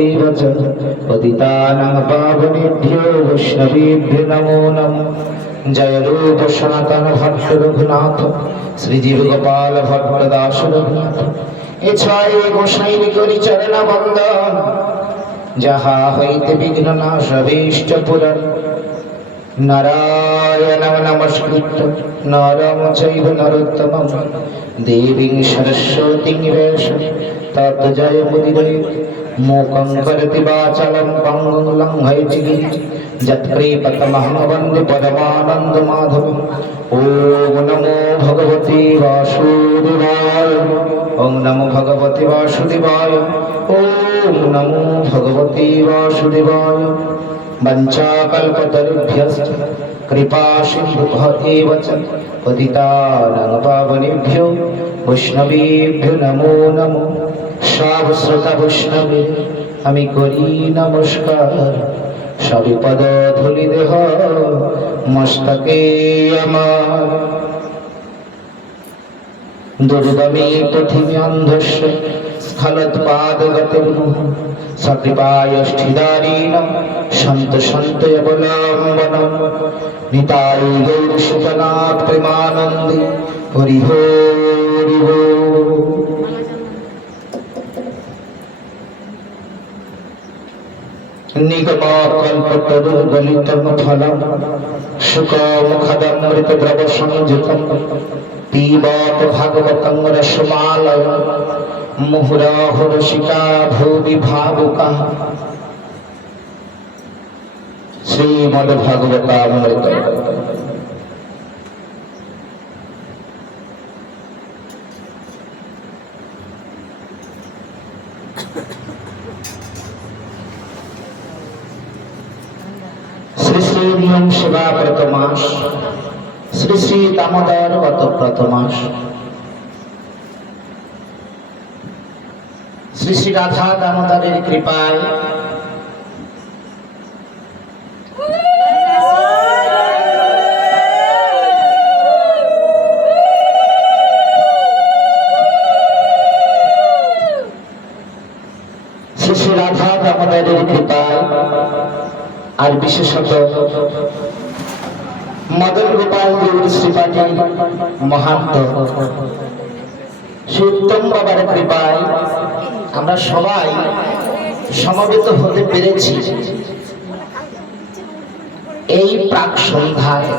एव च पतितानां पावनेभ्यो वैष्णवेभ्यो नमो नमः। जय रूप सनातन भक्त रघुनाथ श्रीजीव गोपाल भक्त दास रघुनाथ। ए छाये गोसाई करि चरण बंदन जहा हईते विघ्न नाश भीष्ट पुरन। नारायणं नमस्कृत्य नरं चैव नरोत्तमं देवीं सरस्वतीं व्यासं ततो जयमुदीरये। मूकं करोति वाचालं पङ्गुं लङ्घयति गिरिं यत्कृपातमहं वन्दे परमानन्दमाधवम्। ॐ नमो भगवते वासुदेवाय। ॐ नमो भगवते वासुदेवाय। ॐ नमो भगवते वासुदेवाय। वंचाकल्पतरुभ्यश्च कृपासिन्धुभ्य एव च पतितानां पावनेभ्यो वैष्णवेभ्यो नमो नमः। सब श्रोता वैष्णवे आमी करी नमस्कार। सबे पद धूलि देह मस्तके आमार। दुर्गमे पथिमे अन्धस्य स्खलत्पादगतिर्मुः सकृपायष्ठिदारीणं सन्त सन्त अवलम्बनं। निताय गौरसुतनाथ प्रेमानन्दे हरि हरि बोल। निगमाकल्पतरुगलितं फलं शुकमुखदमृतद्रवसंयुतं पिबत भागवतं रसमालयं। मुहुरहो रसिका भुवि भावुकाः श्रीमद्भागवतामृत। श्री श्री नियम सेवा प्रतमास श्री श्री दामोदर गत प्रतमास श्री श्री राधा दामोदरेर कृपाय श्री श्री राधा दामोदरेर कृपाय और विशेषत मदन गोपाल देव श्रीपाठी महंत श्री उत्तम बाबार कृपाय আমরা সবাই সমবেত হতে পেরেছি এই প্রাক সন্ধ্যায়।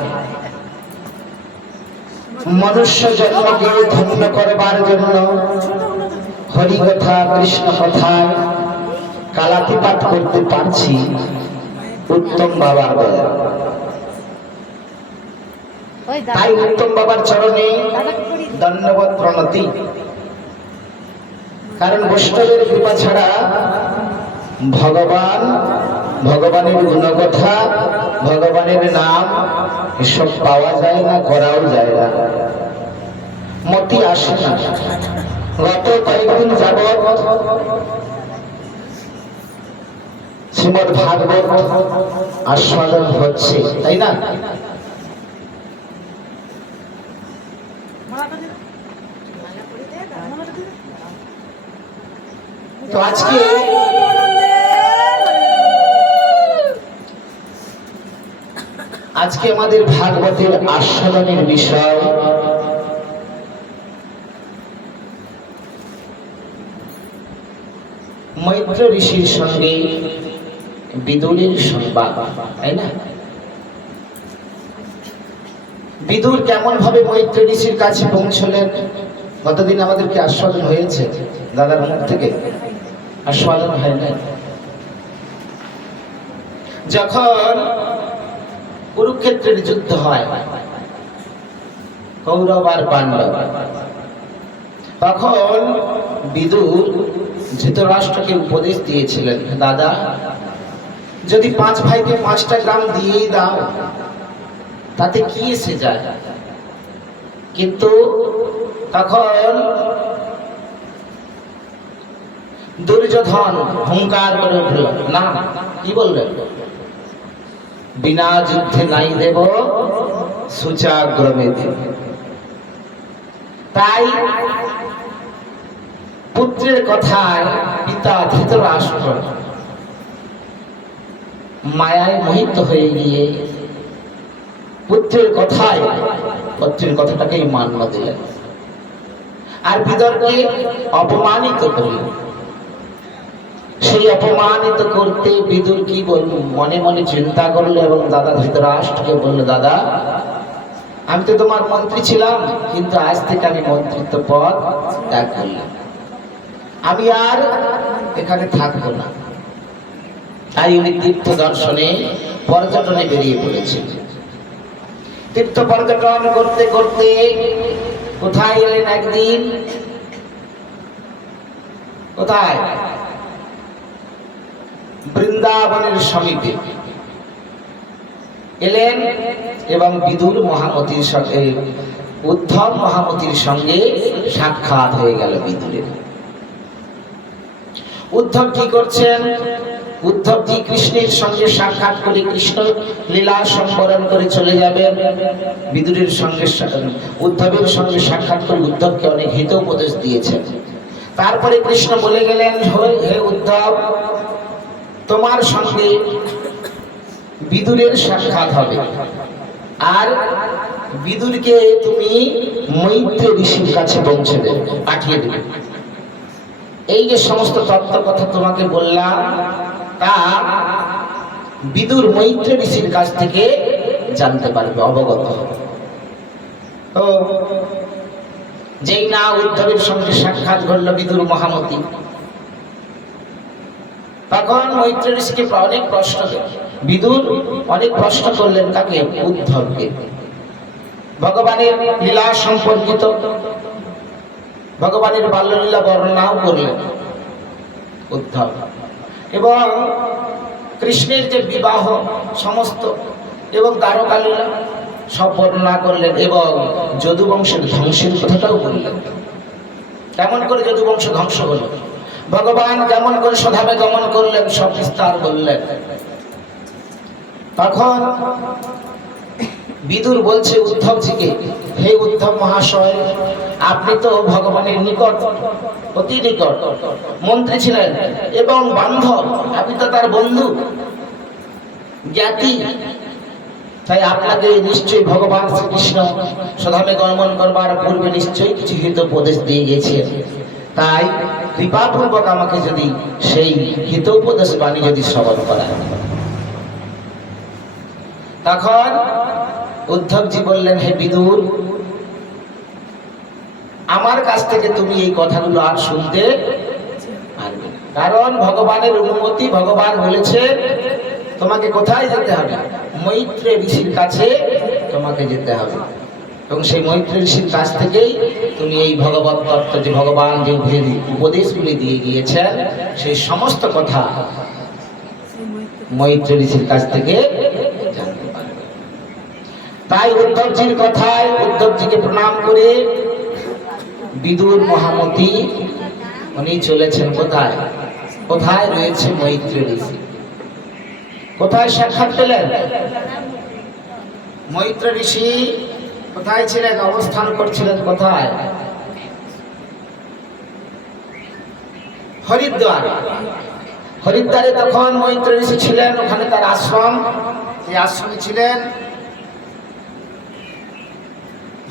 মনুষ্য জন্মকে ধন্য করবার জন্য হরি কথা কৃষ্ণ কথায় কালাতিপাত করতে পারছি উত্তম বাবার দয়া। তাই উত্তম বাবার চরণে ধন্যবাদ প্রণতি। কারণ বৈষ্ণবের কৃপা ছাড়া ভগবান, ভগবানের গুণকথা, ভগবানের নাম এসব পাওয়া যায় না, করাও যায় না, মতি আসে না। গত কয়েকদিন যাবৎ শ্রীমদ্ ভাগবত আস্বাদন হচ্ছে, তাই না? তো আজকে আমাদের ভাগবতের আস্বাদনের বিষয় মৈত্র ঋষির সঙ্গে বিদুরের সংবাদ, তাই না? বিদুর কেমন ভাবে মৈত্র ঋষির কাছে পৌঁছলেন গতদিন আমাদেরকে আস্বাদন হয়েছে, দাদার মুখ থেকে আস্বাদন হয় না। যখন কুরুক্ষেত্রের যুদ্ধ হয় কৌরব আর পাণ্ডব, তখন বিদুর ধৃতরাষ্ট্রকে উপদেশ দিয়েছিলেন, দাদা যদি 5 ভাইকে 5টা গ্রাম দিয়েই দাও তাতে কি এসে যায়। কিন্তু তখন দুর্যোধন হুঙ্কার করে উঠল, না, কি বললেন? বিনা যুদ্ধে নাই দেব সূচাগ্রমে দেব। তাই পুত্রের কথায় পিতা ধৃতরাষ্ট্র মায়ায় মোহিত হয়ে গিয়ে পুত্রের কথাটাকেই মান্য দিলেন আর বিদুরকে অপমানিত করলেন। সেই অপমানিত করতে বিদুর কি বলল, মনে মনে চিন্তা করলো এবং দাদা ধৃতরাষ্ট্রকে বলল, দাদা আমি তো তোমার মন্ত্রী ছিলাম, কিন্তু আজ থেকে আমি মন্ত্রিত্ব পদ ত্যাগ করলাম, আমি আর এখানে থাকবো না। তাই উনি তীর্থ দর্শনে পর্যটনে বেরিয়ে পড়েছেন। তীর্থ পর্যটন করতে করতে কোথায় এলেন? একদিন কোথায়? বৃন্দাবনের সমীপে এলেন এবং বিদুর মহামতির সঙ্গে, উদ্ধব মহামতির সঙ্গে সাক্ষাৎ হয়ে গেল বিদুরের। উদ্ধব কি করছেন? উদ্ধবজি কৃষ্ণের সঙ্গে সাক্ষাৎ করে কৃষ্ণ লীলা সম্বরণ করে চলে যাবেন। বিদুরের সঙ্গে, উদ্ধবের সঙ্গে সাক্ষাৎ করে উদ্ধবকে অনেক হিত উপদেশ দিয়েছেন। তারপরে কৃষ্ণ বলে গেলেন, হে উদ্ধব, তোমার সঙ্গে বিদুরের সাক্ষাৎ হবে আর বিদুরকে তুমি মৈত্র ঋষির কাছে পৌঁছে দেবে, পাঠিয়ে দেবে। এই যে সমস্ত তত্ত্ব কথা তোমাকে বললাম তা বিদুর মৈত্র ঋষির কাছ থেকে জানতে পারবে, অবগত হবে। তো যেই না উদ্ধবের সঙ্গে সাক্ষাৎ করল বিদুর মহামতি, তখন মৈত্র ঋষিকে অনেক প্রশ্ন বিদুর অনেক প্রশ্ন করলেন। তাকে? উদ্ধবকে ভগবানের লীলা সম্পর্কিত, ভগবানের বাল্যলীলা বর্ণনাও করলেন উদ্ধব, এবং কৃষ্ণের যে বিবাহ সমস্ত এবং দ্বারকা লীলা সব বর্ণনা করলেন, এবং যদুবংশের ধ্বংসের কথাটাও বললেন। কেমন করে যদুবংশ ধ্বংস হল, ভগবান কেমন করে স্বধামে গমন করলেন, সব বিস্তার বললেন। তখন বিদুর বলছে উদ্ধবজিকে, হে উদ্ধব মহাশয়, আপনি তো ভগবানের নিকট, অতি নিকট মন্ত্রী ছিলেন এবং বান্ধব, আপনি তো তার বন্ধু জ্ঞাতি, তাই আপনাকে নিশ্চয়ই ভগবান শ্রীকৃষ্ণ স্বধামে গমন করবার পূর্বে নিশ্চয়ই কিছু হিত উপদেশ দিয়ে গেছেন। তাই কৃপাপূর্বক আমাকে যদি সেই হিত উপদেশ বাণী যদি শ্রবণ করা। তখন উদ্ধবজি বললেন, হে বিদুর, আমার কাছ থেকে তুমি এই কথাগুলো আর শুনতে পারবে, কারণ ভগবানের অনুমতি, ভগবান বলেছে তোমাকে কোথায় যেতে হবে? মৈত্র ঋষির কাছে তোমাকে যেতে হবে, এবং সেই মৈত্র ঋষির কাছ থেকেই তুমি এই ভগবত তত্ত্ব, যে ভগবান যে উপদেশগুলি দিয়ে গিয়েছেন, সেই সমস্ত কথা মৈত্র ঋষির কাছ থেকে জানতে পারবে। তাই উদ্ধবজির কথায় উদ্ধবজিকে প্রণাম করে বিদুর মহামতি উনি চলেছেন কোথায়? কোথায় রয়েছে মৈত্র ঋষি? কোথায় সাক্ষাৎ পেলেন? মৈত্র ঋষি কোথায় ছিলেন? অবস্থান করছিলেন কোথায়? হরিদ্বার। হরিদ্বারে তখন মৈত্র ঋষি ছিলেন, ওখানে তার আশ্রম, এই আশ্রমে ছিলেন।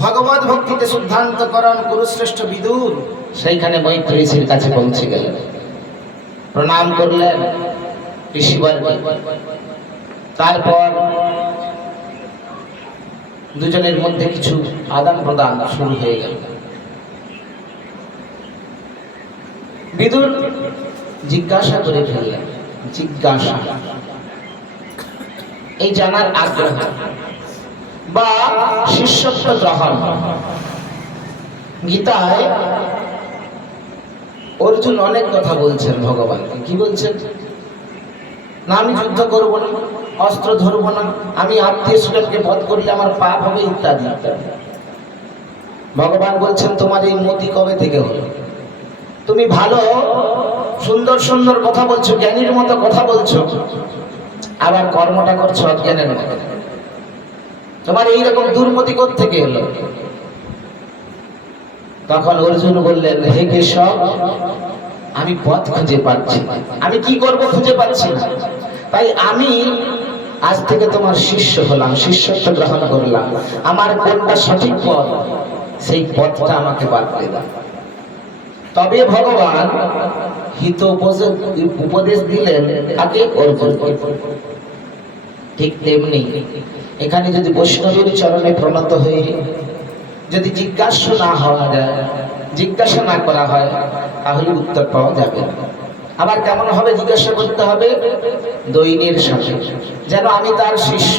ভগবত ভক্তিতে শুদ্ধান্তকরণ কুরুশ্রেষ্ঠ বিদুর সেইখানে মৈত্র ঋষির কাছে পৌঁছে গেলেন, প্রণাম করলেন ঋষিবরকে। তারপর দুজনের মধ্যে কিছু আদান প্রদান শুরু হয়ে গেল। বিদুর জিজ্ঞাসা করে ফেললেন, জিজ্ঞাসা এই জানার আগ্রহ বা শিষ্যত্ব গ্রহণ। গীতায় অর্জুন অনেক কথা বলছেন ভগবানকে। কি বলছেন? না আমি যুদ্ধ করব না, অস্ত্র ধরবো না, আমি আত্মীয় স্বজনকে বধ করলে আমার পাপ হবে, ইত্যাদি ইত্যাদি। ভগবান বলছেন তোমার এই মতি কবে থেকে হলো? তুমি ভালো সুন্দর সুন্দর কথা বলছো, জ্ঞানীর মতো কথা বলছো, আবার কর্মটা করছো অজ্ঞানের মতো। তোমার এইরকম দুর্মতি কোত্থেকে এলো? তখন অর্জুন বললেন, হে কেশব, আমি পথ খুঁজে পাচ্ছি না, আমি কি করব খুঁজে পাচ্ছি না, তাই আমি আজ থেকে তোমার শিষ্য হলাম, শিষ্যত্ব গ্রহণ করলাম। আমার কোনটা সঠিক পথ, সেই পথটা আমাকে বাতলে দাও। তবে ভগবান হিত উপদেশ দিলেন কাকে? অর্জুনকে। ঠিক তেমনি এখানে যদি বৈষ্ণবের চরণে প্রণত হয়ে যদি জিজ্ঞাসা না হওয়া যায়, জিজ্ঞাসা না করা হয়, তাহলে উত্তর পাওয়া যাবে। আবার কেমন হবে জিজ্ঞাসা করতে হবে? দৈন্যের সাথে, যেন আমি তার শিষ্য।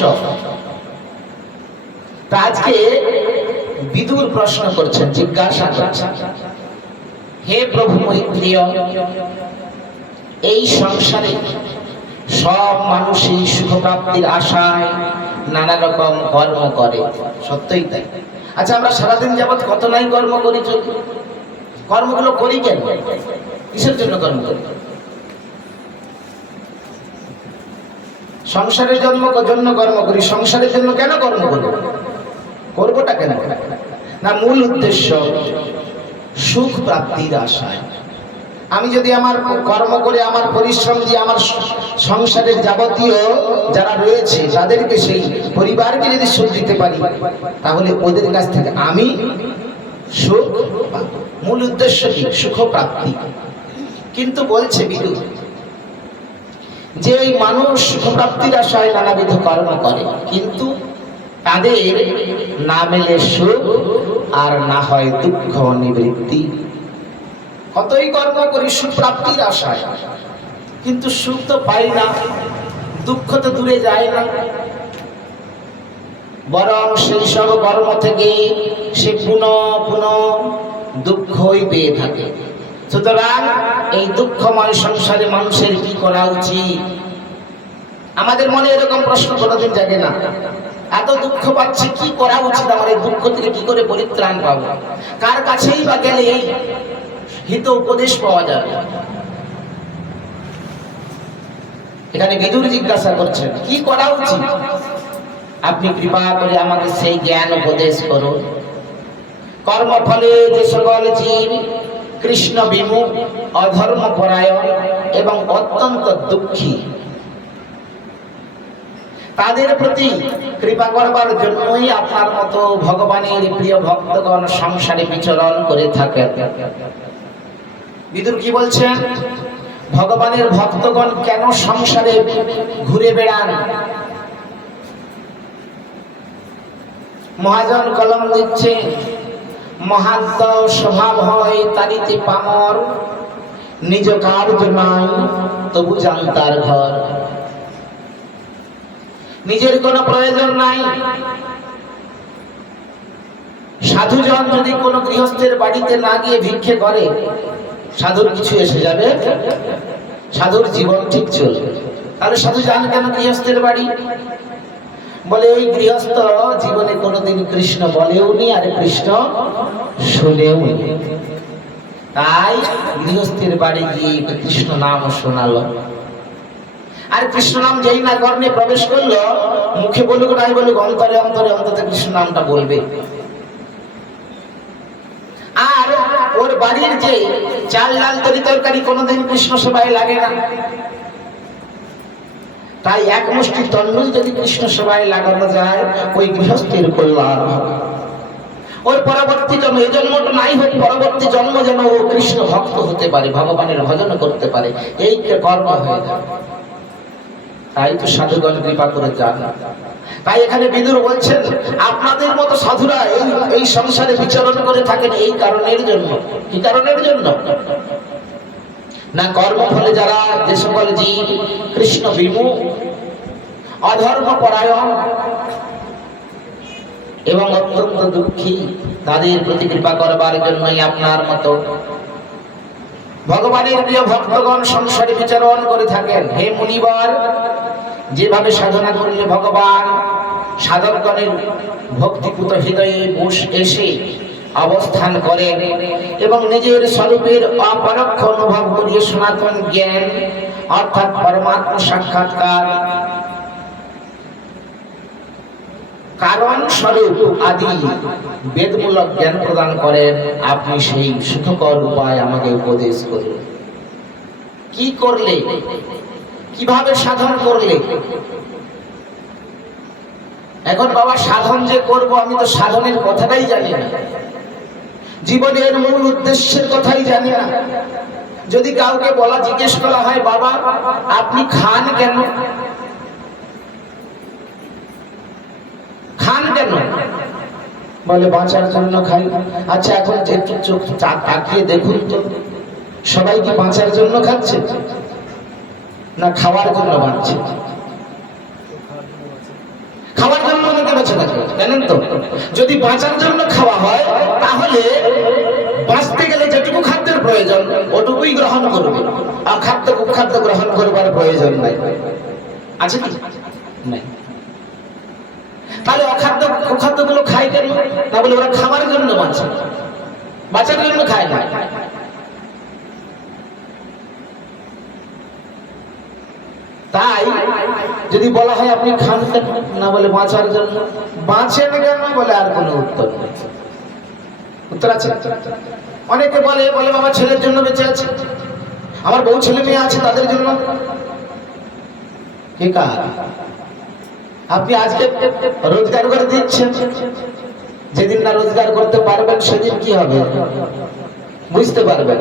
তা আজকে বিদুর প্রশ্ন করছেন, জিজ্ঞাসা করছেন, হে প্রভু মৈত্রেয়, এই সংসারে সব মানুষই সুখপ্রাপ্তির আশায় নানা রকম কর্ম করে, সত্যই তাই। আচ্ছা, আমরা সারাদিন যাবৎ কত নাই কর্ম করি, চলি, কর্মগুলো করি কেন? কিসের জন্য কর্ম করি? সংসারের জন্য কর্ম করি। সংসারের জন্য কেন কর্ম করব? করবোটা কেন? না, মূল উদ্দেশ্য সুখ প্রাপ্তির আশায়। আমি যদি আমার কর্ম করে, আমার পরিশ্রম দিয়ে আমার সংসারের যাবতীয় যারা রয়েছে তাদেরকে, সেই পরিবারকে যদি সুখ দিতে পারি, তাহলে ওদের কাছ থেকে আমি সুখ পাব। মূল উদ্দেশ্য কি? সুখ প্রাপ্তি। কিন্তু বলছে বিদু যে এই মানুষ সুখ প্রাপ্তির আশায় নানাবিধ কর্ম করে, কিন্তু তাদের না মেলে সুখ আর না হয় দুঃখ নিবৃত্তি। কতই কর্ম করি সুখ প্রাপ্তির আশায়, কিন্তু সুখ তো পাই না, দুঃখ তো দূরে যায় না, বরং সেই সব কর্ম থেকে সে পুনঃ পুনঃ দুঃখই পেয়ে থাকে। সুতরাং এই দুঃখময় সংসারে মানুষের কি করা উচিত? আমাদের মনে এরকম প্রশ্ন কোনোদিন জাগে না? এত দুঃখ পাচ্ছি, কি করা উচিত? আমার এই দুঃখ থেকে কি করে পরিত্রাণ পাবো? কার কাছেই বা গেলে এই হিত উপদেশ পাওয়া যাবে? এখানে বিদুর জিজ্ঞাসা করছেন, কি করা উচিত? আপনি কৃপা করে আমাকে সেই জ্ঞান উপদেশ করুন। কর্মফলে যে সকল জীব কৃষ্ণ বিমুখ, অধর্ম পরায়ণ এবং অত্যন্ত দুঃখী, তাদের প্রতি কৃপা করবার জন্যই আপনার মতো ভগবানের প্রিয় ভক্তগণ সংসারে বিচরণ করে থাকেন। বিদুর কি বলছেন? ভগবানের ভক্তগণ কেন সংসারে ঘুরে বেড়ান? মহাজন কলম দিচ্ছে, মহান্ত স্বভাব হয় তারিতে পামর, নিজ কার্য নাই তবু জানতার ঘর। নিজের কোনো প্রয়োজন নাই। সাধুজন যদি কোনো গৃহস্থের বাড়িতে না গিয়ে ভিক্ষে করে, সাধুর কিছু এসে যাবে? সাধুর জীবন ঠিক চলবে। তাহলে সাধু যান কেন গৃহস্থের বাড়ি? বলে এই গৃহস্থ জীবনে কোনোদিন কৃষ্ণ বলেও নি, আর কৃষ্ণ শুনেও নি, তাই গৃহস্থের বাড়ি গিয়ে কৃষ্ণ নাম শোনালো। আর কৃষ্ণ নাম যেই না কর্ণে প্রবেশ করলো, মুখে বলুক নাই বলুক, অন্তরে অন্তরে অন্তত কৃষ্ণ নামটা বলবে। আর ওর বাড়ির যে চাল ডাল তরি তরকারি কোনোদিন কৃষ্ণ সেবায় লাগে না। তাই এক মুষ্টি তন্ডুল যদি কৃষ্ণ সেবায় লাগানো যায়, ওই গৃহস্থের কল্যাণ হবে। ওর পরবর্তী জন্ম, এই জন্মটা নাই হোক, পরবর্তী জন্ম যেন ও কৃষ্ণ ভক্ত হতে পারে, ভগবানের ভজন করতে পারে, এই কর্ম হয়ে যায়। তাই তো সাধুগণ কৃপা করে যান। তাই এখানে বিদুর বলছেন, আপনাদের মতো সাধুরা এই সংসারে বিচরণ করে থাকেন এই কারণের জন্য। কি কারণের জন্য? না, কর্মফলে যারা যে সকল জীব কৃষ্ণ বিমুখ, অধর্ম পরায়ণ এবং অত্যন্ত দুঃখী, তাদের প্রতি কৃপা করবার জন্যই আপনার মতো ভগবানের প্রিয় ভক্তগণ সংসারে বিচরণ করে থাকেন। হে মুনিবর, যেভাবে সাধনা করলে ভগবান সাধকগণের ভক্তিপুত হৃদয়ে এসে অবস্থান করেন এবং নিজের স্বরূপের অপরোক্ষ অনুভব করিয়ে সনাতন জ্ঞান অর্থাৎ পরমাত্মা সাক্ষাৎকার কারণ স্বরূপ আদি বেদমূলক জ্ঞান প্রদান করেন, আপনি সেই সুখকর উপায় আমাকে উপদেশ করুন। কি করলে, কিভাবে সাধন করলে? এখন বাবা সাধন যে করব, আমি তো সাধনের কথাটাই জানি না, জীবনের মূল উদ্দেশ্যের কথাই জানি না। যদি কাউকে জিজ্ঞেস করা হয়, বাবা আপনি খান কেন, খান কেন? বলে বাঁচার জন্য খাই। আচ্ছা এখন একটু চোখ তাকিয়ে দেখুন তো, সবাই কি বাঁচার জন্য খাচ্ছে না খাওয়ার জন্য বাঁচছে? খাওয়ার জন্য অনেকে বেঁচে থাকে, জানেন তো? যদি বাঁচার জন্য খাওয়া হয়, তাহলে বাঁচতে গেলে যেটুকু খাদ্যের প্রয়োজন ওটুকুই গ্রহণ করবে, আর খাদ্য গ্রহণ করবার প্রয়োজন নাই। আছে কি? নাই। তাহলে অখাদ্যগুলো খায় কেন? না বলে ওরা খাবার জন্য বাঁচে, বাঁচার জন্য খায় না। তাই যদি বলা হয় আপনি খান কেন, না বলে বাঁচার জন্য। বাঁচেন কেন বলে আর কোনো উত্তর নেই। উত্তর আছে? অনেকে বলে বাবা ছেলের জন্য বেঁচে আছে, আমার বউ ছেলে মেয়ে আছে তাদের জন্য। ঠিক আছে, আপনি আজকে রোজগার করে দিচ্ছেন, যেদিন না রোজগার করতে পারবেন সেদিন কি হবে বুঝতে পারবেন।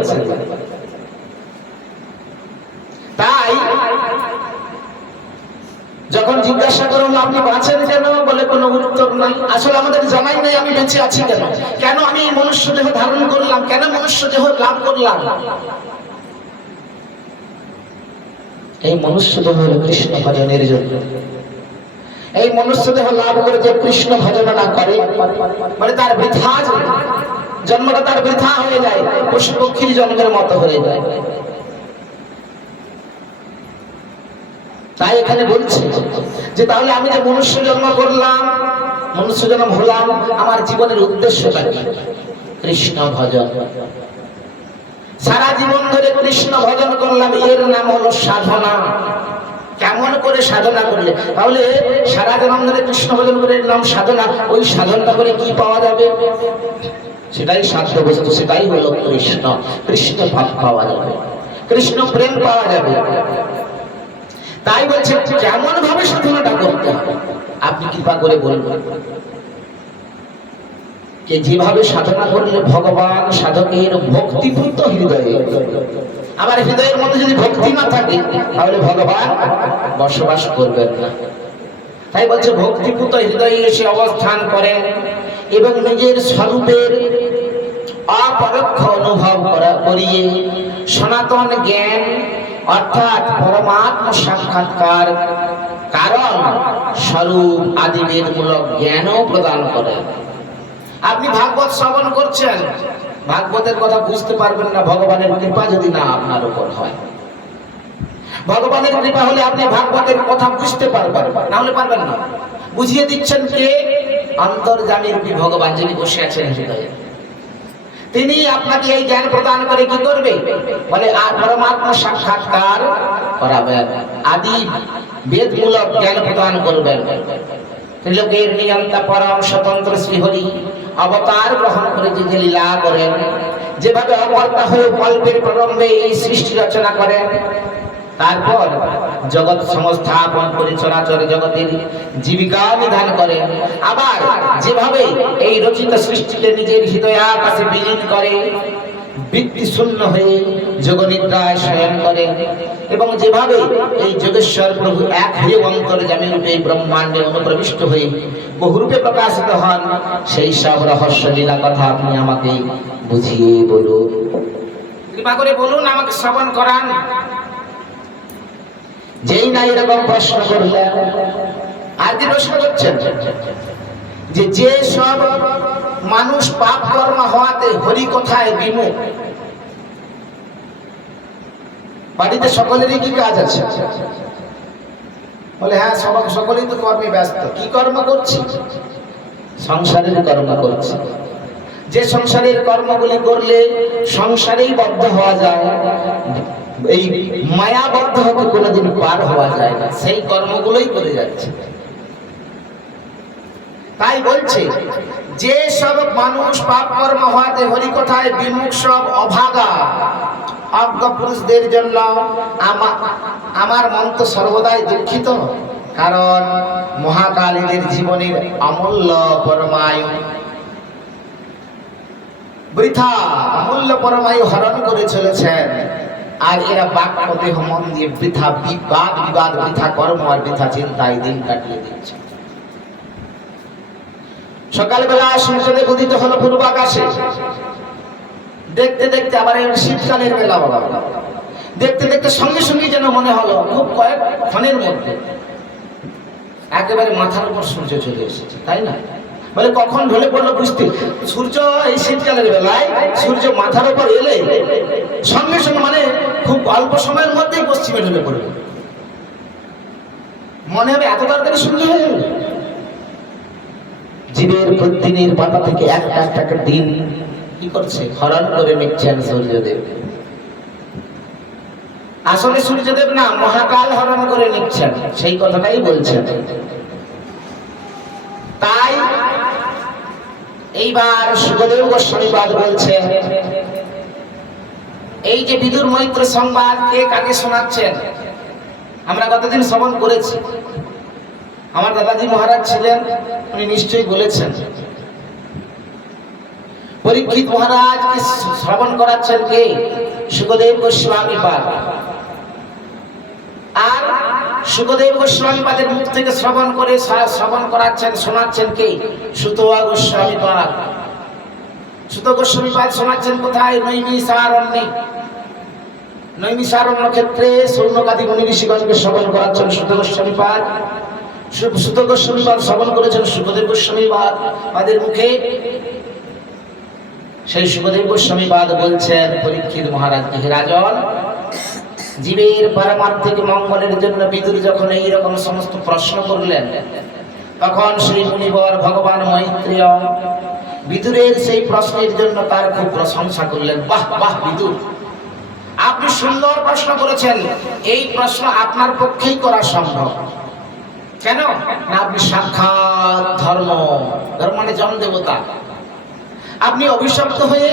তাই যখন জিজ্ঞাসা করুন আপনি বাঁচেন কেন, বলে কোনো উত্তর নাই। আসলে আমাদের জানাই নাই আমি বেঁচে আছি কেন, কেন আমি এই মনুষ্য দেহ ধারণ করলাম, কেন মনুষ্য দেহ লাভ করলাম। এই মনুষ্য দেহ হল কৃষ্ণ ভজনের জন্য। এই মনুষ্য দেহ লাভ করে যে কৃষ্ণ ভজন না করে, মানে তার বৃথা জন্মটা, তার বৃথা হয়ে যায়, পশু পক্ষীর জন্মের মতো হয়ে যায়। তাই এখানে বলছে যে তাহলে আমি যে মনুষ্য জন্ম করলাম, মনুষ্য জন্ম হলাম, আমার জীবনের উদ্দেশ্যটা কি? কৃষ্ণ ভজন। সারা জীবন ধরে কৃষ্ণ ভজন করলাম, এর নাম হলো সাধনা। কেমন করে সাধনা করলে? তাহলে সারা জীবন ধরে কৃষ্ণ ভজন করে এর নাম সাধনা। ওই সাধনটা করে কি পাওয়া যাবে? সেটাই সাধ্য বস্তু, সেটাই হলো কৃষ্ণ। কৃষ্ণ ভাব পাওয়া যাবে, কৃষ্ণ প্রেম পাওয়া যাবে। তাই বলছে কেমন ভাবে সাধনাটা করতে হবে, আপনি কৃপা করে বলবেন। যেভাবে সাধনা করলে ভগবান সাধকের ভক্তিপূত হৃদয়ে, আমার হৃদয়ের মধ্যে যদি ভক্তি না থাকে তাহলে ভগবান বসবাস করবেন না। তাই বলছে ভক্তিপূত হৃদয়ে এসে অবস্থান করেন এবং নিজের স্বরূপের অপরোক্ষ অনুভব করিয়ে সনাতন জ্ঞান অর্থাৎ পরমাত্মা সাক্ষাৎকার কারণ স্বরূপ আদিবেদ মূলক জ্ঞানও প্রদান করেন। আপনি ভাগবত শ্রবণ করছেন, ভাগবতের কথা বুঝতে পারবেন না ভগবানের কৃপা যদি না আপনার উপর হয়। ভগবানের কৃপা হলে আপনি ভাগবতের কথা বুঝতে পারবেন, না হলে পারবেন না। বুঝিয়ে দিচ্ছেন কে? অন্তর্যামী রূপী ভগবান, যিনি বসে আছেন হৃদয়ে। তিনি আপনাকে এই জ্ঞান প্রদান করে কি করবে? বলে পরমাত্মা সাক্ষাৎকার করাবেন, আদি বেদমূলক জ্ঞান প্রদান করবেন। ত্রিলোকের নিয়ন্তা পরম স্বতন্ত্র শ্রীহরি অবতার গ্রহণ করে যে লীলা করেন, যেভাবে অবতার হয়ে কল্পের প্রারম্ভে এই সৃষ্টি রচনা করেন, তারপর জগৎ সংস্থাপন করে চরাচর জগতের জীবিকা নিধান করেন, আবার যেভাবে এই রচিত সৃষ্টিকে নিজের হৃদয়াকাশে বিলীন করে বৃত্তি শূন্য হয়ে যোগনিদ্রায় শয়ন করেন, এবং যেভাবে এই যোগেশ্বর প্রভু এক হয়ে অন্তর্যামী রূপে ব্রহ্মাণ্ডে অনুপ্রবিষ্ট হয়ে বহুরূপে প্রকাশিত হন, সেই সব রহস্য লীলা কথা আপনি আমাকে বুঝিয়ে বলুন। কৃপা করে বলুন, আমাকে শ্রবণ করান। যেই না এরকম প্রশ্ন করলেন, আর কি প্রশ্ন করছেন? যে সব মানুষ পাপ কর্ম হওয়াতে হরি কথায় বিমুখ, বাড়িতে সকলেরই কি কাজ আছে? বলে হ্যাঁ সকলেই তো কর্মে ব্যস্ত। কি কর্ম করছি? সংসারের কর্ম করছি। যে সংসারের কর্মগুলি করলে সংসারেই বদ্ধ হওয়া যায়, এই মায়াবদ্ধ হতে কোনোদিন পার হওয়া যায় না, সেই কর্মগুলোই করে যাচ্ছে। তাই বলছে যে সব মানুষ পাপ কর্ম হওয়াতে হরিকথায় বিমুখ সব অভাগা অজ্ঞ পুরুষদের জন্য আমার মন তো সর্বদাই দুঃখিত, কারণ মহাকালীদের জীবনের অমূল্য পরমায়ু বৃথা অমূল্য পরমায়ু হরণ করে চলেছেন। আর এরা বাক্য দেহ মন দিয়ে বৃথা বিবাদ বৃথা কর্ম আর বৃথা চিন্তায় দিন কাটিয়ে দিচ্ছে। সকালবেলা সূর্যদেব উদিত হলো পূর্ব আকাশে, দেখতে দেখতে আবার শীতকালের বেলা বাবা, দেখতে দেখতে সঙ্গে সঙ্গে যেন মনে হলো খুব কয়েক ক্ষণের মধ্যে একেবারে মাথার উপর সূর্য চলে এসেছে, তাই না? বলে কখন ঢলে পড়লো বুঝতে, সূর্য এই শীতকালের বেলায় সূর্য মাথার উপর এলে সঙ্গে সঙ্গে মানে খুব অল্প সময়ের মধ্যেই পশ্চিমে ঢলে পড়বে, মনে হবে এত তাড়াতাড়ি সূর্য হয়ে যাবে। জীবের প্রতিদিনের পাতা থেকে একটা একটা দিন কি করছে, হরণ করে নিচ্ছেন সূর্যদেব। আসলে সূর্যদেব না, মহাকাল হরণ করে নিচ্ছেন, সেই কথাটাই বলছেন। তাই এইবার সুখদেব গোস্বামীপাদ বলছেন, এই যে বিদুর মৈত্র সংবাদ কে কাকে শোনাচ্ছেন আমরা গতদিন শ্রবণ করেছি। আমার দাদাজি মহারাজ ছিলেন, উনি নিশ্চয়ই বলেছেন। পরীক্ষিত মহারাজকে শ্রবণ করাচ্ছেন কে? সুখদেব গোস্বামীপাদ। আর সুখদেব গোস্বামীপাদের মুখ থেকে শ্রবণ করাচ্ছেন শোনাচ্ছেন কে? সুতোয়া গোস্বামীপাদ। সুত গোস্বামীপাদ শোনাচ্ছেন কোথায়? নৈমিষারণ্যে। নৈমিষারণ্য ক্ষেত্রে সৌনকাদি মুনি ঋষিগণকে শ্রবণ করাচ্ছেন সুত গোস্বামীপাদ। সুত গোস্বামীপাদ শ্রবণ করেছেন সুখদেব গোস্বামীপাদের মুখে। সেই সুখদেব গোস্বামীপাদ বলছেন পরীক্ষিত মহারাজকে, হে রাজন, জীবের পারমার্থিক মঙ্গলের জন্য বিদুর যখন এইরকম সমস্ত প্রশ্ন করলেন, তখন সেই মুনিবর ভগবান মৈত্রেয় বিদুরের সেই প্রশ্নের জন্য তার খুব প্রশংসা করলেন। বাহ বাহ বিদুর, আপনি সুন্দর প্রশ্ন করেছেন, এই প্রশ্ন আপনার পক্ষেই করা সম্ভব। কেন না, আপনি সাক্ষাৎ ধর্ম মানে জনদেবতা। আপনি অভিশপ্ত হয়ে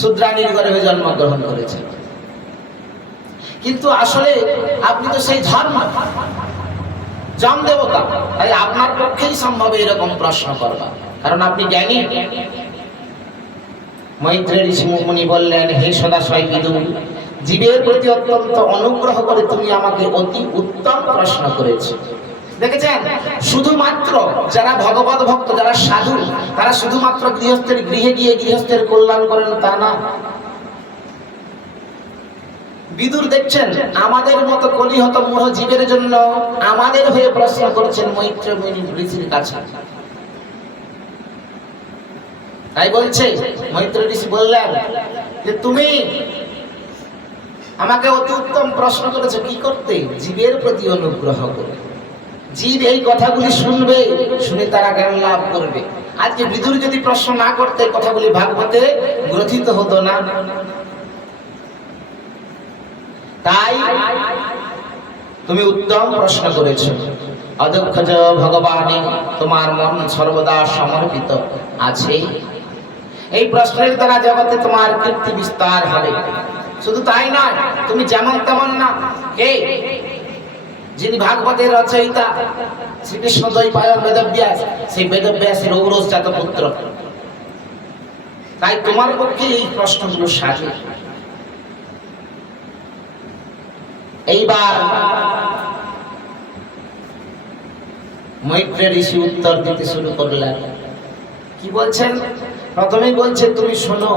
শূদ্রাণীর গর্ভে জন্মগ্রহণ করেছেন, কিন্তু আসলে আপনি তো সেই ধর্ম জনদেবতা, তাই আপনার পক্ষেই সম্ভব এরকম প্রশ্ন করবা, কারণ আপনি জ্ঞানী। মৈত্রেয় ঋষি মুনি বললেন, হে সদাশয় বিদুর, জীবের প্রতি অত্যন্ত অনুগ্রহ করে তুমি আমাকে অতি উত্তম প্রশ্ন করেছো। দেখেছেন, শুধুমাত্র যারা ভগবত ভক্ত, যারা সাধু, তারা শুধুমাত্র গৃহস্থের গৃহে গিয়ে গৃহস্থের কল্যাণ করেন তা না। বিদুর দেখছেন আমাদের মতো কলিহত মূঢ় জীবের জন্য আমাদের হয়ে প্রশ্ন করেছেন মৈত্রেয় মুনি ঋষির কাছে। তাই বলছে মৈত্রেয় ঋষি বললেন যে তুমি আমাকে অতি উত্তম প্রশ্ন করেছো, কি করতে? জীবের প্রতি অনুগ্রহ করে। জীব এই কথাগুলি শুনবে, শুনে তারা জ্ঞান লাভ করবে। আজকে বিদুর যদি প্রশ্ন না করতে, কথাগুলি ভাগবতে গ্রথিত হতো না। তাই তুমি উত্তম প্রশ্ন করেছো। অদক্ষজ ভগবানে তোমার মন সর্বদা সমর্পিত আছে। এই প্রশ্নের দ্বারা জগতে তোমার কীর্তি বিস্তার হবে। শুধু তাই নয়, তুমি যেমন তেমন না, এই যিনি ভাগবতের রচয়িতা শ্রীকৃষ্ণ দ্বৈপায়ন বেদব্যাস, সেই বেদব্যাসের ঔরসজাত পুত্র। তাই তোমার পক্ষে এই প্রশ্নগুলো সাজে। এইবার মৈত্রেয় ঋষি উত্তর দিতে শুরু করলেন। কি বলছেন? প্রথমেই বলছে, তুমি শোনো,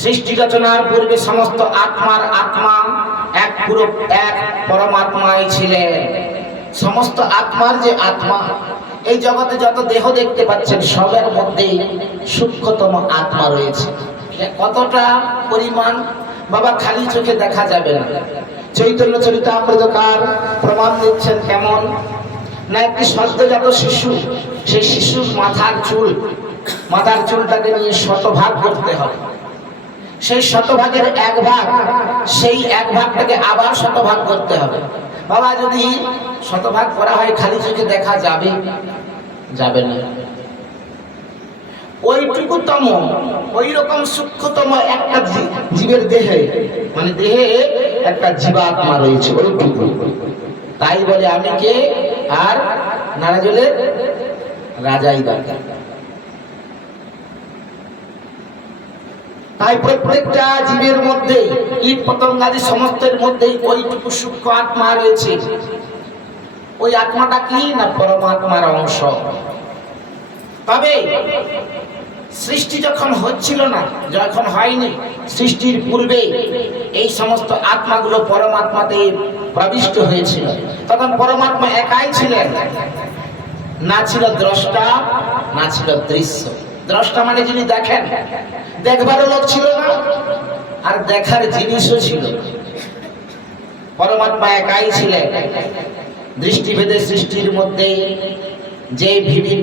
সৃষ্টি রচনার পূর্বে সমস্ত আত্মার আত্মা এক পরমাত্মাই ছিলেন। সমস্ত আত্মার যে আত্মা, এই জগতে যত দেহ দেখতে পাচ্ছেন সবের মধ্যে সূক্ষ্মতম আত্মা রয়েছে। কতটা পরিমাণ বাবা খালি চোখে দেখা যাবে না। চৈতন্য চরিতামৃতকার প্রমাণ দিচ্ছেন কেমন না, একটি সদ্যজাত শিশু, সেই শিশুর মাথার চুলটাকে নিয়ে শতভাগ করতে হবে। সেই শতভাগের এক ভাগ, সেই এক ভাগটাকে আবার শতভাগ করতে হবে। বাবা যদি শতভাগ করা হয় খালি চোখে দেখা যাবে? যাবে না। ওইটুকুতম ওই রকম সূক্ষ্মতম একটা জীবের দেহে, মানে দেহে একটা জীবাত্মা রয়েছে ওইটুকু। তাই বলে আমি কে আর নারাজলের রাজাই দরকার। তাই প্রত্যেকটা জীবের মধ্যে, কীট পতঙ্গাদি সমস্তের মধ্যেই ওইটুকু সূক্ষ্ম আত্মা রয়েছে। ওই আত্মাটা কি না পরমাত্মার অংশ। তবে সৃষ্টি যখন হচ্ছিল না, যখন হয়নি, সৃষ্টির পূর্বে এই সমস্ত আত্মাগুলো পরমাত্মাতে প্রবিষ্ট হয়েছিল। তখন পরমাত্মা একাই ছিলেন, না ছিল দ্রষ্টা না ছিল দৃশ্য। দ্রষ্টা মানে যিনি দেখেন, দেখবারও লোক ছিল না, আর দেখার জিনিসও ছিল। পরমাত্মা একাই ছিলেন। দৃষ্টিভেদে সৃষ্টির মধ্যে যে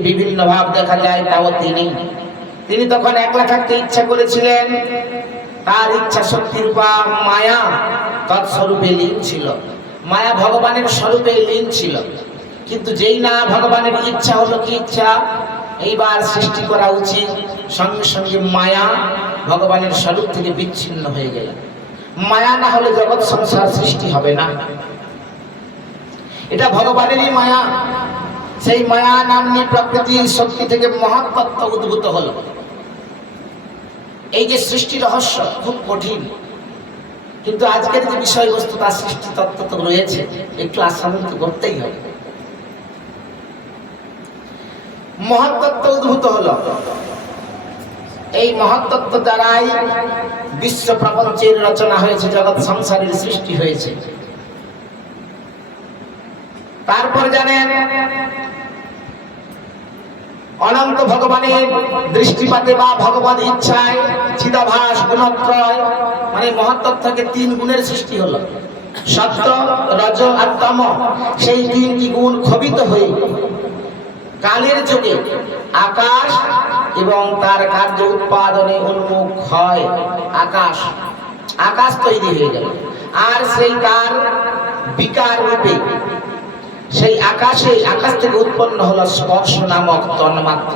বিভিন্ন ভাব দেখা যায় তাও তিনি তখন একলা থাকতে ইচ্ছা করেছিলেন। তার ইচ্ছা শক্তি রূপা মায়া তৎস্বরূপে লীন ছিল। মায়া ভগবানের স্বরূপে লীন ছিল। কিন্তু যেই না ভগবানের ইচ্ছা হলো, কি ইচ্ছা, এইবার সৃষ্টি করা উচিত, সঙ্গে সঙ্গে মায়া ভগবানের স্বরূপ থেকে বিচ্ছিন্ন হয়ে গেল। মায়া না হলে জগৎ সংসার সৃষ্টি হবে না। এটা ভগবানেরই মায়া। সেই মায়া নামনি প্রকৃতির শক্তি থেকে মহাতত্ত্ব উদ্ভূত হলো। এই যে সৃষ্টি রহস্য খুব কঠিন, কিন্তু আজকের যে বিষয়বস্তু তার সৃষ্টি তত্ত্ব তো রয়েছে, একটু আস্বাদন তো করতেই হবে। মহাতত্ত্ব উদ্ভূত হলো। এই মহাতত্ত্ব দ্বারাই বিশ্ব প্রপঞ্চের রচনা হয়েছে, জগৎ সংসারের সৃষ্টি হয়েছে। তারপর জানেন অনন্ত ভগবানের দৃষ্টিপাতে বা ভগবত ইচ্ছায় চিদাভাস গুণত্রয়, মানে মহাতত্ত্বকে 3 গুণের সৃষ্টি হলো, সত্য, রজ আর তম। সেই 3টি গুণ ক্ষোভিত হয়ে কালের যুগে আকাশ এবং তার কার্য উৎপাদনে উন্মুখ হয়। আকাশ তৈরি হয়ে গেল। আর সেই তার বিকার রূপে সেই আকাশ থেকে উৎপন্ন হলো স্পর্শ নামক তন্মাত্র।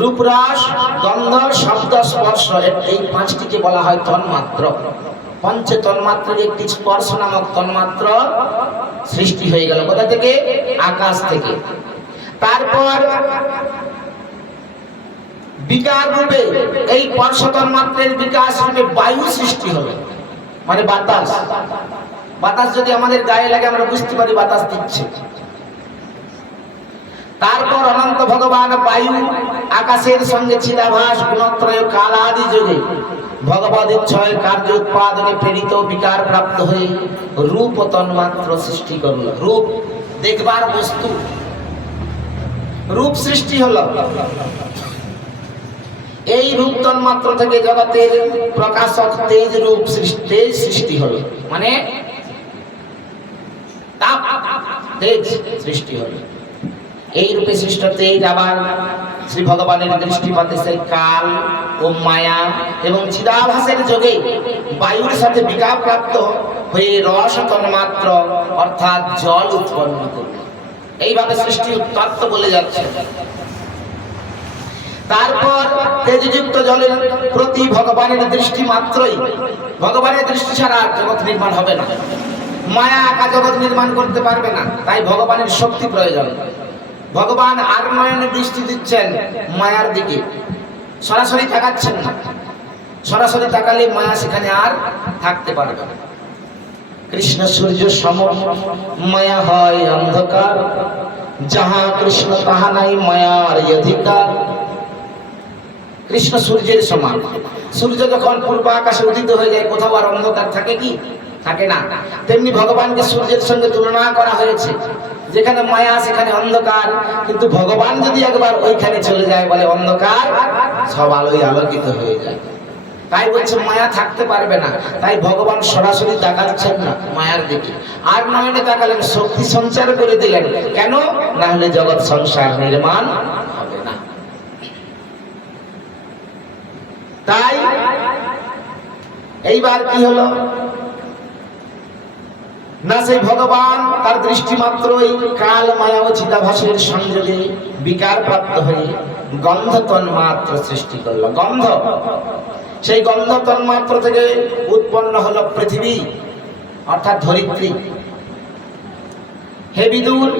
রূপরস গন্ধ শব্দ স্পর্শ, এই 5টিকে বলা হয় তন্মাত্র। পঞ্চ তন্মাত্রের একটি স্পর্শ নামক তন্মাত্র সৃষ্টি হয়ে গেল। কোথা থেকে? আকাশ থেকে। তারপর বিকার রূপে এই স্পর্শ তন্মাত্রের বিকাশ রূপে বায়ু সৃষ্টি হলো, মানে বাতাস। বাতাস যদি আমাদের গায়ে লাগে আমরা বুঝতে পারি বাতাস দিচ্ছে। তারপর অনন্ত ভগবান বায়ু আকাশের সঙ্গে চিদাভাস গুণত্রয় কাল আদি যুগে ভগবদ ইচ্ছায় কার্য উৎপাদনে প্রেরিত বিকার প্রাপ্ত হয়ে রূপ তন্মাত্র সৃষ্টি করল। রূপ দেখবার বস্তু, রূপ সৃষ্টি হলো। এই রূপ তন্মাত্র থেকে জগতের প্রকাশক তেজ রূপ সৃষ্টি হলো, মানে তাপ তেজ সৃষ্টি হলো। এই রূপে সৃষ্ট তেজ আবার শ্রী ভগবানের দৃষ্টিপাতে সেই কাল ও মায়া এবং চিদাভাসের যোগে বায়ুর সাথে বিকার প্রাপ্ত হয়ে রস তন্মাত্র অর্থাৎ জল উৎপন্ন করল। এইভাবে সৃষ্টি তত্ত্ব বলে যাচ্ছে। তারপর তেজযুক্ত জলের প্রতি ভগবানের দৃষ্টি মাত্রই, ভগবানের দৃষ্টি ছাড়া জগৎ নির্মাণ হবে না। মায়া একা জগৎ নির্মাণ করতে পারবে না, তাই ভগবানের শক্তি প্রয়োজন। ভগবান আর নয়নে দৃষ্টি দিচ্ছেন মায়ার দিকে, সরাসরি তাকাচ্ছেন না। সরাসরি তাকালে মায়া সেখানে আর থাকতে পারবে না। কৃষ্ণ সূর্য সম, মায়া হয় অন্ধকার, যাহা কৃষ্ণ তাহা নাই মায়ার অধিকার। কৃষ্ণ সূর্যের সমান। সূর্য যখন পূর্ব আকাশে উদিত হয়ে যায়, কোথাও আর অন্ধকার থাকে কি? থাকে না। তেমনি ভগবানকে সূর্যের সঙ্গে তুলনা করা হয়েছে। যেখানে মায়া সেখানে অন্ধকার, কিন্তু ভগবান যদি একবার ওইখানে চলে যায় বলে অন্ধকার সব আলোয় আলোকিত হয়ে যায়। তাই বলছে মায়া থাকতে পারবে না। তাই ভগবান সরাসরি তাকাচ্ছেন না মায়ার দিকে, আর নয়নে তাকালেন, শক্তি সঞ্চার করে দিলেন। কেন? না হলে জগৎ সংসার নির্মাণ হবে না। তাই এইবার কি হলো? না সেই ভগবান তার দৃষ্টি মাত্রই কাল মায়া ও চিদাভাসের সংযোগে বিকার প্রাপ্ত হয়ে গন্ধ তন্মাত্র সৃষ্টি করলো। গন্ধ, সেই গন্ধ তন্মাত্র থেকে উৎপন্ন হলো পৃথিবী অর্থাৎ ধরিত্রী। হে বিদুর,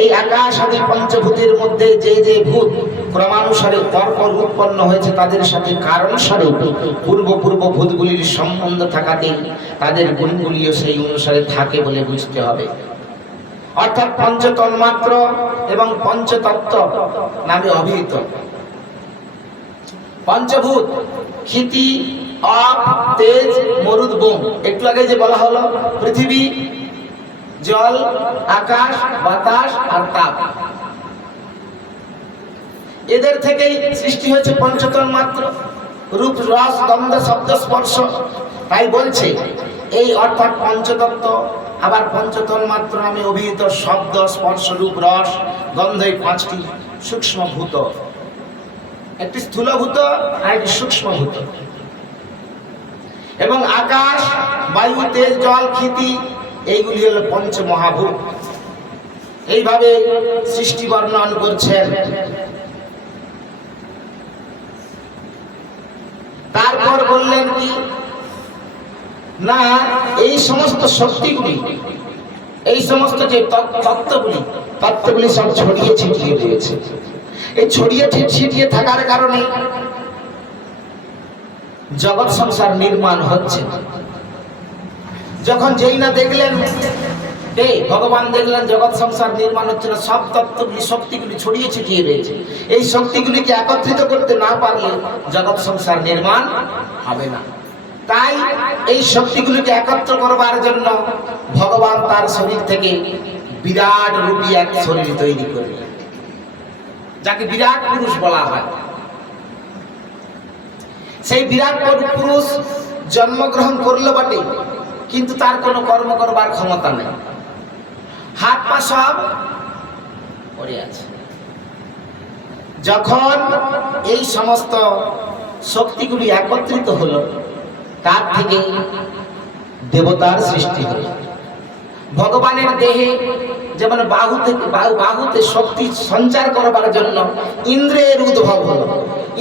এই আকাশ আদি পঞ্চভূতের মধ্যে যে যে ভূত ক্রমানুসারে পরপর উৎপন্ন হয়েছে তাদের সাথে কারণ স্বরূপ পূর্ব পূর্ব ভূতগুলির সম্বন্ধ থাকাতে তাদের গুণগুলিও সেই অনুসারে থাকে বলে বুঝতে হবে। অর্থাৎ পঞ্চতন্মাত্র এবং পঞ্চতত্ত্ব নামে অভিহিত পঞ্চভূত ক্ষিতি, আপ, তেজ, মরুদ, বোম। একটু আগে যে বলা হলো পৃথিবী, জল, আকাশ, বাতাস আর তাপ, এদের থেকেই সৃষ্টি হয়েছে পঞ্চতন্মাত্র রূপ, রস, গন্ধ, শব্দ, স্পর্শ। তাই বলছে এই অর্থাৎ পঞ্চতত্ত্ব আবার পঞ্চতন্মাত্র নামে অভিহিত শব্দ, স্পর্শ, রূপ, রস, গন্ধ, এই পাঁচটি সূক্ষ্মভূত। একটি স্থূলভূত আর একটি সূক্ষ্মভূত। এবং আকাশ, বায়ু, তেজ, জল, ক্ষিতি এইগুলি হলো পঞ্চমহাভূত। এইভাবে সৃষ্টি বর্ণন করছেন। তারপর বললেন কি না, এই সমস্ত শক্তিগুলি, এই সমস্ত যে তত্ত্বগুলি সব ছড়িয়ে ছিটিয়ে রয়েছে। এই ছড়িয়ে ছিটিয়ে থাকার কারণে জগৎ সংসার নির্মাণ হচ্ছে। যখন যেই না দেখলেন ভগবান দেখলেন জগৎ সংসার নির্মাণ হচ্ছে না, সব তত্ত্বগুলি, শক্তিগুলি ছড়িয়ে ছিটিয়ে রয়েছে, এই শক্তিগুলিকে একত্রিত করতে না পারলে জগৎ সংসার নির্মাণ হবে না। তাই এই শক্তিগুলিকে একত্র করবার জন্য ভগবান তার শরীর থেকে বিরাট রূপী এক শরীর তৈরি করলেন, যাকে বিরাট পুরুষ বলা হয়। সেই বিরাট পুরুষ জন্মগ্রহণ করলো বটে, কিন্তু তার কোনো কর্ম করবার ক্ষমতা নেই, হাত পা সব পড়ে আছে। যখন এই সমস্ত শক্তিগুলি একত্রিত হলো, তার থেকে দেবতার সৃষ্টি হলো। ভগবানের দেহে যেমন বাহুতে শক্তি সঞ্চার করবার জন্য ইন্দ্রের উদ্ভব হলো।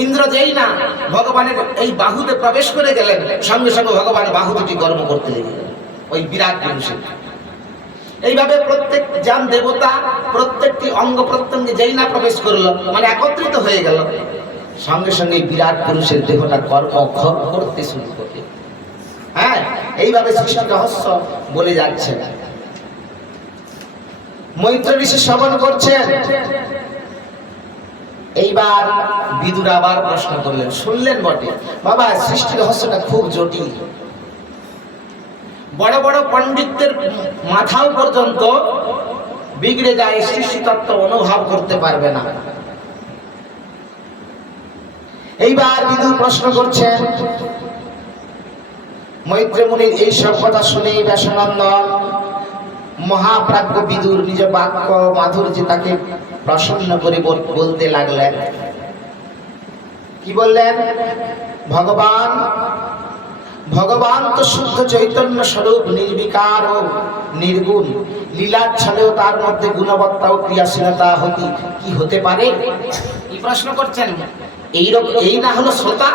ইন্দ্র যেই না ভগবানের এই বাহুতে প্রবেশ করে গেলেন, সঙ্গে সঙ্গে ভগবান বাহু দুটি কর্ম করতে লেগেলেন ওই বিরাট পুরুষের। এইভাবে প্রত্যেক যান দেবতা প্রত্যেকটি অঙ্গ প্রত্যঙ্গে যেই না প্রবেশ করলো, মানে একত্রিত হয়ে গেল, সঙ্গে সঙ্গে বিরাট পুরুষের দেহটা কর্ম করতে শুরু করবে। হ্যাঁ, এইভাবে সৃষ্টি রহস্য বলে যাচ্ছে। মৈত্র ঋষি শ্রবণ করছেন। এইবার বিদুর আবার প্রশ্ন করলেন, শুনলেন বটে, বাবা সৃষ্টি রহস্যটা খুব জটিল, বড় বড় পণ্ডিতদের মাথাও পর্যন্ত বিগড়ে যায়, সৃষ্টি তত্ত্ব অনুভব করতে পারবে না। এইবার বিদুর প্রশ্ন করছেন। মৈত্র মুনির এই সব কথা শুনে ব্যাসনন্দন মহাপ্রাজ্ঞ বিদুর নিজ বাক্য মাধুর্যে তাকে প্রসন্ন করে বলতে লাগলেন। কি বললেন? ভগবান তো শুদ্ধ চৈতন্য স্বরূপ, নির্বিকার ও নির্গুণ। লীলাচ্ছলেও তার মধ্যে গুণবত্তা ও ক্রিয়াশীলতা কি হতে পারে? কি প্রশ্ন করছেন? এই না হলো শ্রোতা?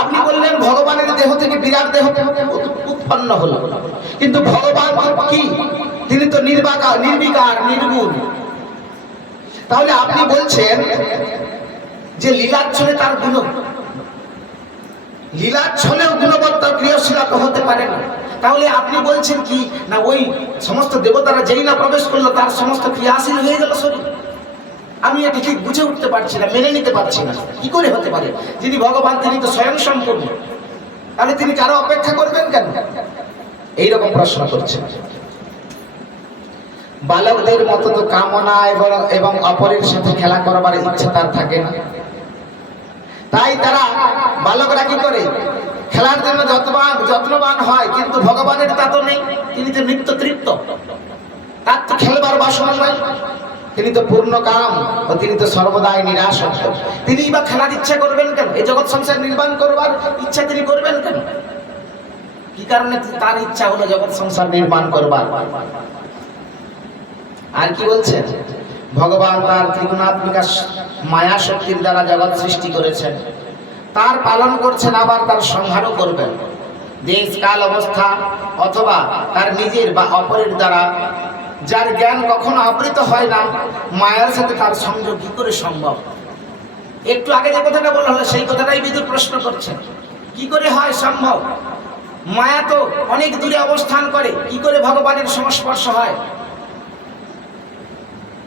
আপনি বললেন ভগবানের দেহ থেকে বিরাট দেহ উৎপন্ন হলো, কিন্তু ভগবান কি? তিনি তো নির্বিকার, নির্গুণ। তাহলে আপনি বলছেন যে লীলাচ্ছলে তার লীলাচ্ছলেও গুণবত্তা ক্রিয়াশীলতা হতে পারে না। তাহলে আপনি বলছেন কি না ওই সমস্ত দেবতারা যেই না প্রবেশ করলো তার সমস্ত ক্রিয়াশীল হয়ে গেল শরীর? আমি এটা ঠিক বুঝে উঠতে পারছি না, মেনে নিতে পারছি না। কি করে হতে পারে? যিনি ভগবান তিনি তো স্বয়ং সম্পূর্ণ, তাহলে তিনি কারো অপেক্ষা করবেন কেন? এইরকম প্রশ্ন করছেন। বালকদের মতো তো কামনা এবং অপরের সাথে খেলা করবার ইচ্ছা তার থাকে না। তাই তারা বালকরা কি করে? খেলার জন্য যত্নবান হয়, কিন্তু ভগবানের তা তো নেই। তিনি তো নিত্য তৃপ্ত, তার তো খেলবার বাসনা নাই। তিনি তো পূর্ণ কাম ও তিনি তো সর্বদাই নিরাসক্ত। তিনি বা খেলার ইচ্ছা করবেন কেন? এই জগৎ সংসার নির্মাণ করবার ইচ্ছা তিনি করবেন কেন? কি কারণে তার ইচ্ছা হলো জগৎ সংসার নির্মাণ করবার। আর কি বলছেন, ভগবান তার ত্রিগুণাত্মিকা মায়া শক্তির দ্বারা জগৎ সৃষ্টি করেছেন, তার পালন করছেন, আবার তার সংহারও করবেন। দেশ কাল অবস্থা অথবা তার নিজের বা অপরের দ্বারা যার জ্ঞান কখনো আবৃত হয় না, মায়ার সাথে তার সংযোগ কি করে সম্ভব? একটু আগে যে কথাটা বলা হলো সেই কথাটাই বিদুর প্রশ্ন করছেন, কি করে হয় সম্ভব? মায়া তো অনেক দূরে অবস্থান করে, কি করে ভগবানের সংস্পর্শ হয়?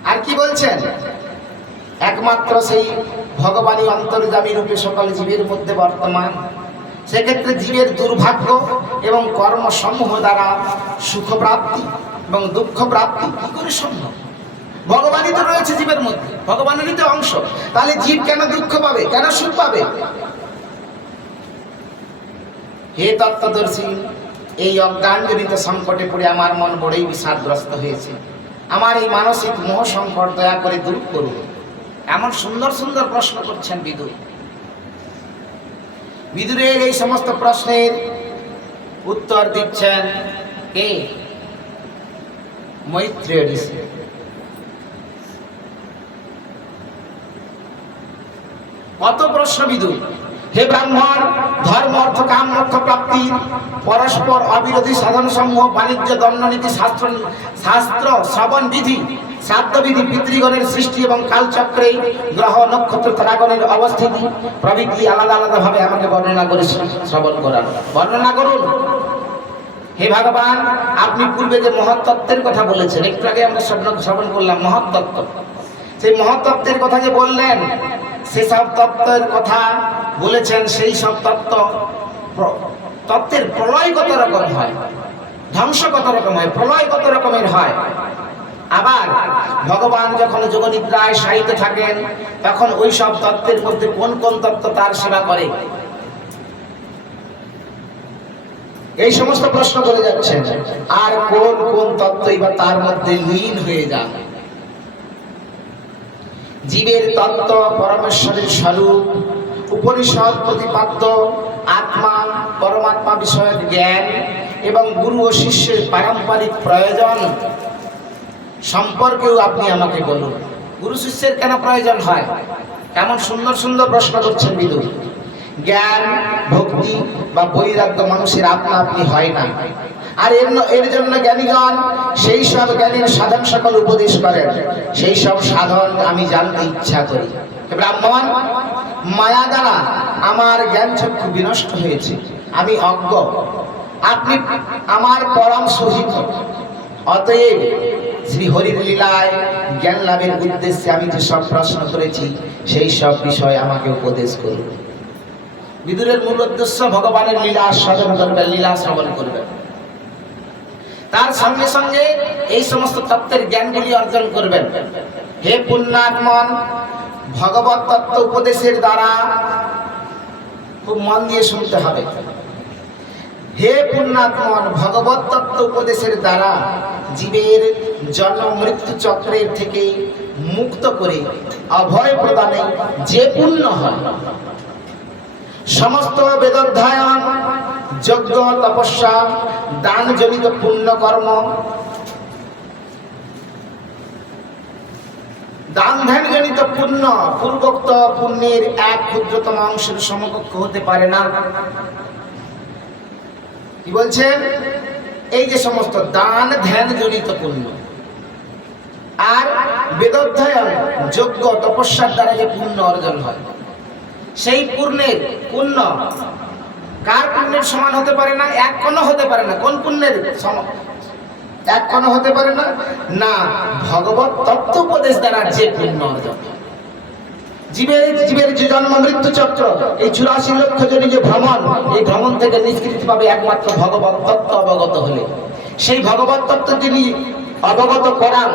আর কি বলছেন, একমাত্র সেই ভগবানই অন্তর্যামী রূপে সকল জীবের মধ্যে বর্তমান। সেক্ষেত্রে জীবের দুর্ভাগ্য এবং কর্মসমূহ দ্বারা সুখ প্রাপ্তি এবং দুঃখ প্রাপ্তি কি করে সম্ভব? ভগবানই তো রয়েছে জীবের মধ্যে, ভগবানেরই তো অংশ, তাহলে জীব কেন দুঃখ পাবে, কেন সুখ পাবে? হে তত্ত্বদর্শী, এই অজ্ঞানজনিত সংকটে পড়ে আমার মন বড়ই বিষাদগ্রস্ত হয়েছে। আমার এই মানসিক মোহ সংকট দয়া করে দূর করুন। এমন সুন্দর সুন্দর প্রশ্ন করছেন বিদুর। বিদুরের এই সমস্ত প্রশ্নের উত্তর দিচ্ছেন কে? মৈত্রেয় ঋষি। কত প্রশ্ন বিদুর! হে ব্রাহ্মণ, ধর্ম অর্থ কাম মোক্ষ প্রাপ্তির পরস্পর অবিরোধী সাধন সমূহ, বাণিজ্য দণ্ডনীতি, শাস্ত্র শ্রবণ বিধি, শ্রাদ্ধবিধি, পিতৃগণের সৃষ্টি এবং কালচক্রে গ্রহ নক্ষত্র তারাগণের অবস্থিতি প্রভৃতি আলাদা আলাদা ভাবে আমাকে বর্ণনা করে শ্রবণ করান, বর্ণনা করুন। হে ভগবান, আপনি পূর্বে যে মহত্তত্ত্বের কথা বলেছেন, একটু আগে আমরা শ্রবণ করলাম মহত্তত্ত্ব, সেই মহত্তত্ত্বের কথা যে বললেন, সেসব তত্ত্বের কথা বলেছেন, সেই সব তত্ত্বের প্রলয় কত রকম হয়, ধ্বংস কত রকম হয়, প্রলয় কত রকমের হয়। আবার ভগবান যখন যোগনিদ্রায় শায়িত থাকেন, তখন ওই সব তত্ত্বের মধ্যে কোন কোন তত্ত্ব তার সেবা করে, এই সমস্ত প্রশ্ন করে যাচ্ছেন। আর কোন কোন তত্ত্বই বা তার মধ্যে লীন হয়ে যায়। জীবের তত্ত্ব, পরমেশ্বরের স্বরূপ, উপনিষদ প্রতিপাদ্য আত্মা, পরমাত্মা বিষয়ক জ্ঞান এবং গুরু ও শিষ্যের পারম্পরিক প্রয়োজন সম্পর্কেও আপনি আমাকে বলুন। গুরু শিষ্যের কেন প্রয়োজন হয়? কেমন সুন্দর সুন্দর প্রশ্ন করছেন বিদুর। জ্ঞান, ভক্তি বা বৈরাগ্য মানুষের আপনা আপনি হয় না, আর এর জন্য জ্ঞানীগণ সেই সব জ্ঞানের সাধন সকল উপদেশ করেন। সেই সব সাধন আমি জানতে ইচ্ছা করি। ব্রাহ্মণ, মায়া দ্বারা আমার জ্ঞান চক্ষু বিনষ্ট হয়েছে, আমি অজ্ঞ, আপনি আমার পরম সহিত। অতএব শ্রী হরির লীলায় জ্ঞান লাভের উদ্দেশ্যে আমি যে সব প্রশ্ন করেছি, সেই সব বিষয় আমাকে উপদেশ করুন। বিদুরের মূল উদ্দেশ্য ভগবানের লীলা আস্বাদন করবেন, লীলা শ্রবণ করবেন, তার সঙ্গে সঙ্গে এই সমস্ত তত্ত্বের জ্ঞানগুলি অর্জন করবেন। হে পুণ্যাত্মন, ভগবত তত্ত্ব উপদেশের দ্বারা, খুব মন দিয়ে শুনতে হবে, হে পুণ্যাত্মন, ভগবত তত্ত্ব উপদেশের দ্বারা জীবের জন্ম মৃত্যু চক্রের থেকে মুক্ত করে অভয় প্রদানে যে পুণ্য হয়, সমস্ত বেদধ্যায়ন, যজ্ঞ, তপস্যা, দান জনিত পুণ্য কর্ম, দান ধ্যান জনিত পুণ্য পূর্বোক্ত পুণ্যের এক ক্ষুদ্রতম অংশের সমকক্ষ হতে পারে না। কি বলছেন? এই যে সমস্ত দান ধ্যান জনিত পুণ্য আর বেদধ্যায়ন, যজ্ঞ, তপস্যার দ্বারা যে পুণ্য অর্জন হয়, সেই পুণ্যের পুণ্য কার পুণ্যের সমান হতে পারে না? এক কোনো হতে পারে না। কোন পুণ্যের সমান? এক কোনো হতে পারে না, না ভগবত তত্ত্ব উপদেশ দ্বারা যে পুণ্য অর্জন। জীবের যে জন্ম মৃত্যু চক্র, এই 84 লক্ষ জনের যে ভ্রমণ, এই ভ্রমণ থেকে নিষ্কৃতি পাবে একমাত্র ভগবত তত্ত্ব অবগত হলে। সেই ভগবত তত্ত্ব যিনি অবগত করান,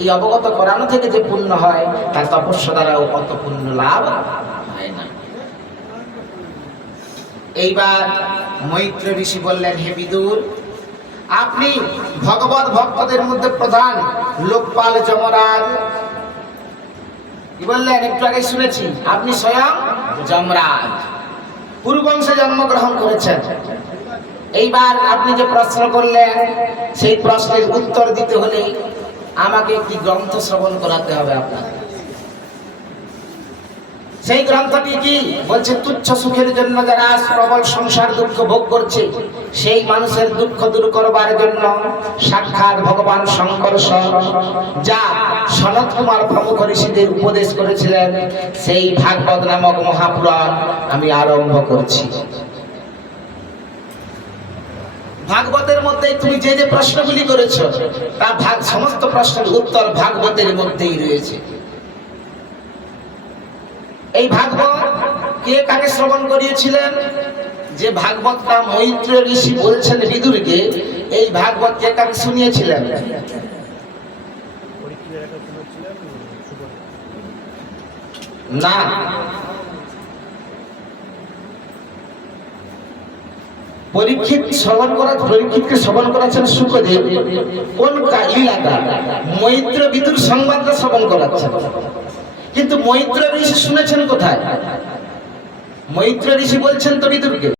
এই অবগত করানো থেকে যে পুণ্য হয়, তার তপস্যা দ্বারাও কত পুণ্য লাভ হয় না। এইবার মৈত্র ঋষি বললেন, হে বিদুর, আপনি ভগবত ভক্তদের মধ্যে প্রধান লোকপাল যমরাজ। কি বললেন? একটু আগে শুনেছি, আপনি স্বয়ং যমরাজ। পুরুবংশে জন্মগ্রহণ করেছেন। এইবার আপনি যে প্রশ্ন করলেন সেই প্রশ্নের উত্তর দিতে হলে আমাকে একটি গ্রন্থ শ্রবণ করাতে হবে আপনার। সেই গ্রন্থটি কি বলছে? তুচ্ছ সুখের জন্য যারা প্রবল সংসার দুঃখ ভোগ করছে সেই মানুষের দুঃখ দূর করবার জন্য সাক্ষাৎ ভগবান শঙ্কর যা সনত কুমার প্রমুখ ঋষিদের উপদেশ করেছিলেন সেই ভাগবত নামক মহাপুরাণ আমি আরম্ভ করছি। ভাগবতের মধ্যে তুমি যে যে প্রশ্নগুলি করেছ তার সমস্ত প্রশ্নের উত্তর ভাগবতের মধ্যেই রয়েছে। এই ভাগবত কে কাকে শ্রবণ করিয়েছিলেন? যে ভাগবতটা মৈত্র ঋষি বলছেন বিদুরকে, এই ভাগবত কে কাকে শুনিয়েছিলেন? না, পরীক্ষিতকে শ্রবণ করাচ্ছেন শুকদেব। কোন এলাকা? মৈত্র বিদুর সংবাদটা শ্রবণ করাচ্ছেন। কিন্তু মৈত্র ঋষি শুনেছেন কোথায়? মৈত্র ঋষি বলছেন তো বিদুরকে।